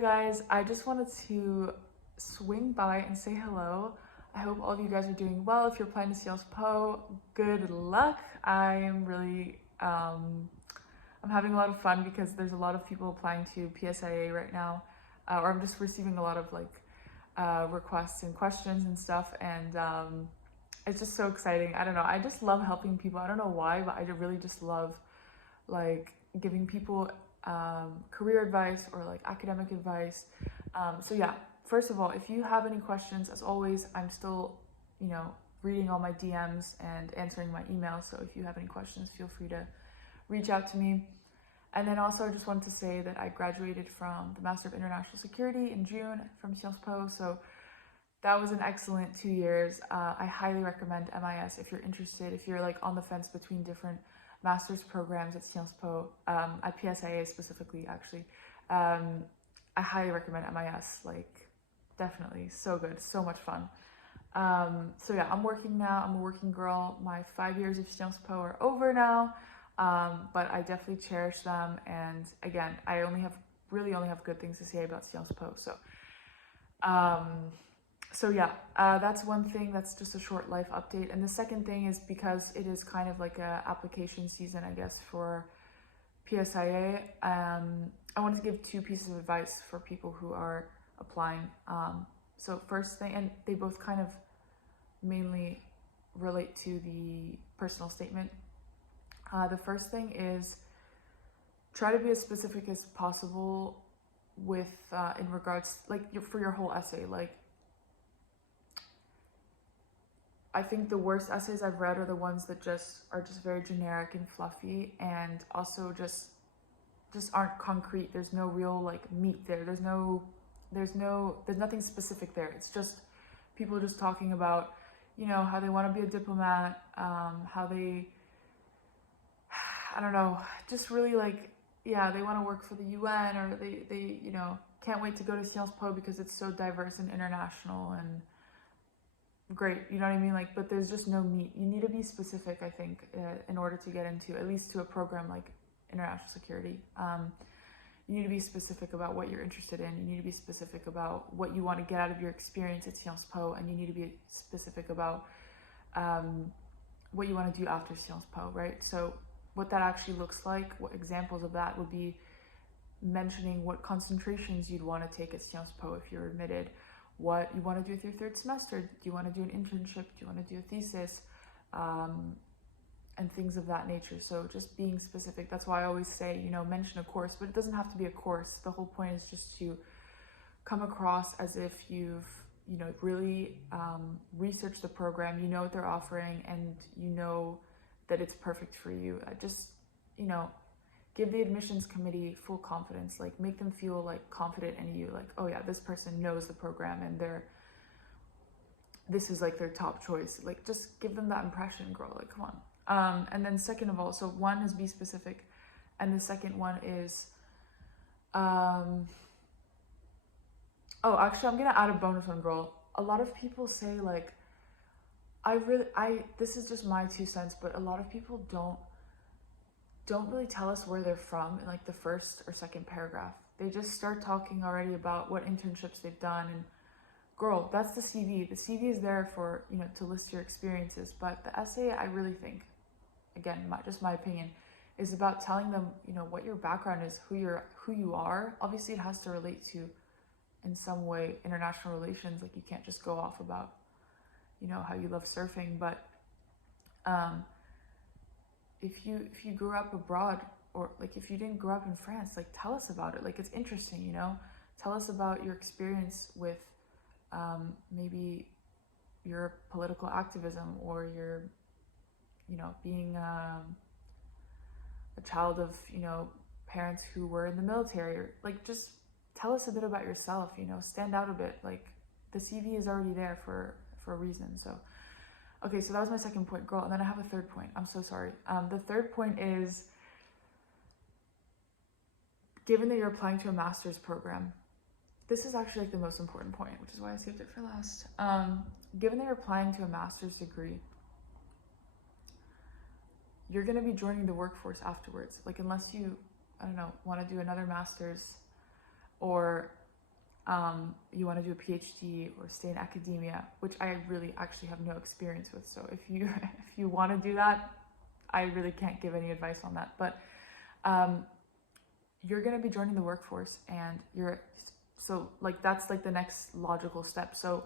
Guys, I just wanted to swing by and say hello. I hope all of you guys are doing well. If you're applying to SciencesPo, good luck. I am really I'm having a lot of fun because there's a lot of people applying to PSIA right now, or I'm just receiving a lot of requests and questions and stuff, and it's just so exciting. I don't know. I just love helping people. I don't know why, but I really just love giving people career advice or academic advice. So yeah, first of all, if you have any questions, as always, I'm still, reading all my DMs and answering my emails. So if you have any questions, feel free to reach out to me. And then also, I just wanted to say that I graduated from the Master of International Security in June from SciencesPo. So that was an excellent 2 years. I highly recommend MIS if you're interested, if you're on the fence between different master's programs at SciencesPo, at PSIA specifically, actually. I highly recommend MIS, definitely, so good, so much fun. So yeah, I'm working now, I'm a working girl. My 5 years of SciencesPo are over now, but I definitely cherish them, and again, I really only have good things to say about SciencesPo, so yeah, that's one thing. That's just a short life update. And the second thing is, because it is kind of like a application season, I guess, for PSIA, I wanted to give 2 pieces of advice for people who are applying. So first thing, and they both kind of mainly relate to the personal statement. The first thing is, try to be as specific as possible with in regards for your whole essay. I think the worst essays I've read are the ones that are just very generic and fluffy, and also just aren't concrete. There's no real meat there. There's nothing specific there. It's just people just talking about, how they want to be a diplomat, how they, I don't know, just really they want to work for the UN, or they can't wait to go to SciencesPo because it's so diverse and international and great, you know what I mean? But there's just no meat. You need to be specific, I think, in order to get into, at least to a program like international security. You need to be specific about what you're interested in. You need to be specific about what you want to get out of your experience at SciencesPo, and you need to be specific about what you want to do after SciencesPo, right? So what that actually looks like, what examples of that would be mentioning what concentrations you'd want to take at SciencesPo if you're admitted, what you want to do with your 3rd semester. Do you want to do an internship? Do you want to do a thesis? And things of that nature. So just being specific. That's why I always say, mention a course, but it doesn't have to be a course. The whole point is just to come across as if you've, really researched the program, you know what they're offering, and you know that it's perfect for you. Just, give the admissions committee full confidence, make them feel confident in you, oh yeah, this person knows the program and this is their top choice. Just give them that impression, girl, come on. And then second of all, so one is be specific, and the second one is, oh, actually, I'm gonna add a bonus one, girl. A lot of people say this is just my 2 cents, but a lot of people don't really tell us where they're from in the first or second paragraph. They just start talking already about what internships they've done, and girl, that's the CV. The CV is there for, to list your experiences, but the essay, I really think, again, just my opinion, is about telling them, what your background is, who you are. Obviously, it has to relate to, in some way, international relations. You can't just go off about, how you love surfing, but if you grew up abroad, or if you didn't grow up in France, tell us about it. It's interesting, tell us about your experience with maybe your political activism, or your, being a child of, parents who were in the military, or just tell us a bit about yourself, stand out a bit. The CV is already there for a reason. So okay, so that was my second point, girl, and then I have a third point. I'm so sorry. The third point is, given that you're applying to a master's program, this is actually the most important point, which is why I saved it for last. Given that you're applying to a master's degree, you're going to be joining the workforce afterwards. Unless you, I don't know, want to do another master's, or you want to do a PhD or stay in academia, which I really actually have no experience with. So if you if you want to do that, I really can't give any advice on that. But you're going to be joining the workforce, and that's like the next logical step. So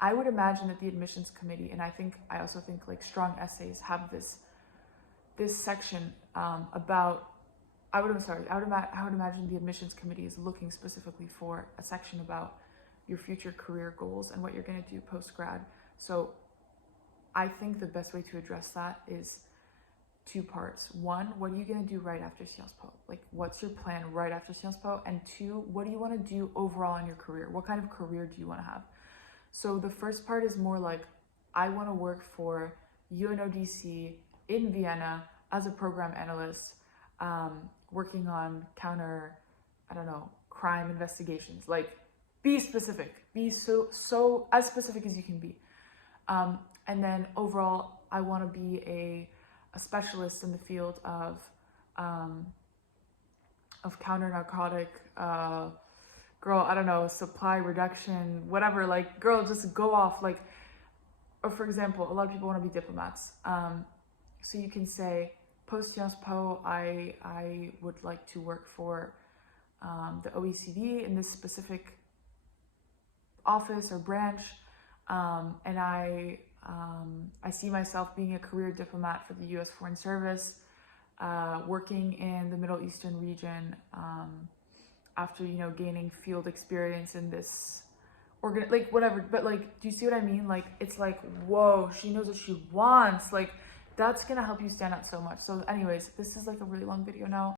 I would imagine that the admissions committee, and I also think like strong essays have this section about. I would imagine the admissions committee is looking specifically for a section about your future career goals and what you're going to do post grad. So I think the best way to address that is two parts. One, what are you going to do right after SciencesPo? Like, what's your plan right after SciencesPo? And two, what do you want to do overall in your career? What kind of career do you want to have? So the first part is more like, I want to work for UNODC in Vienna as a program analyst, working on crime investigations. Like, be specific. Be so as specific as you can be. And then overall, I want to be a specialist in the field of counter-narcotic, supply reduction, whatever. Like, girl, just go off. Like, or for example, a lot of people want to be diplomats. So you can say, post SciencesPo, I would like to work for the OECD in this specific office or branch, and I see myself being a career diplomat for the U.S. Foreign Service, working in the Middle Eastern region after gaining field experience in this whatever. But like, do you see what I mean? Like, it's like, whoa, she knows what she wants. Like, that's gonna help you stand out so much. So anyways, this is like a really long video now.